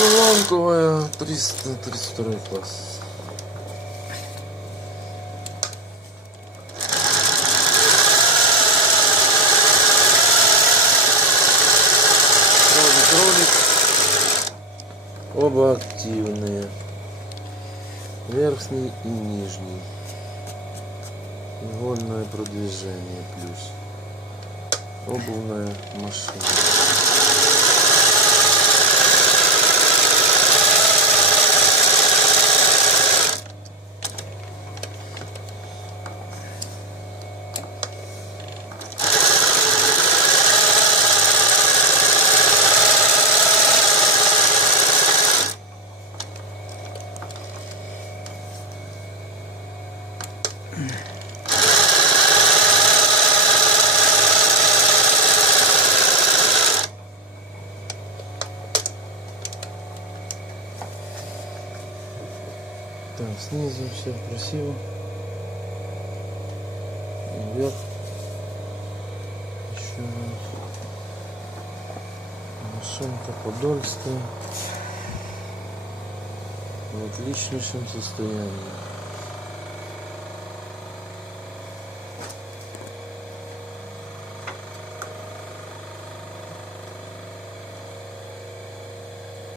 Колонковая 332 класс. Ролик. Оба активные. Верхний и нижний. Игольное продвижение плюс. Обувная машина. Так, снизу все красиво. И вверх. Еще машинка Подольская в отличнейшем состоянии.